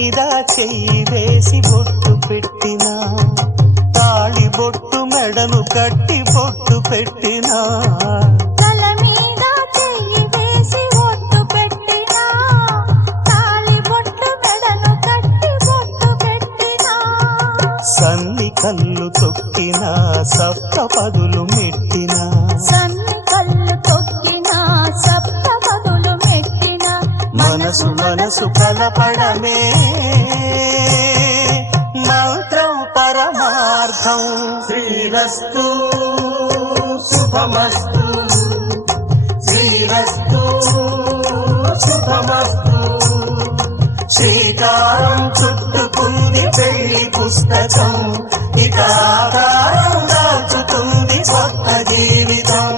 మీద చెయ్యి వేసి బొట్టు పెట్టినా, తాళి బొట్టు మెడను కట్టి బొట్టు పెట్టినా, తల మీద చెయ్యి వేసి బొట్టు పెట్టినా, తాళి బొట్టు మెడను కట్టి బొట్టు పెట్టినా, సన్ని కళ్ళు తొక్కినా సప్త పదులు మెట్టినా, సన్ని కళ్ళు తొక్కినా సప్త పదులు మెట్టినా, మనసు మనసు కలపడమే మంత్రం పరమార్థం. శ్రీరస్తు శుభమస్తు, శ్రీరస్తు శుభమస్తు. శ్రీకారం చుట్టుకుంది పెళ్లి పుస్తకం, ఇక ఆకారం దాచుతుంది కొత్త జీవితం.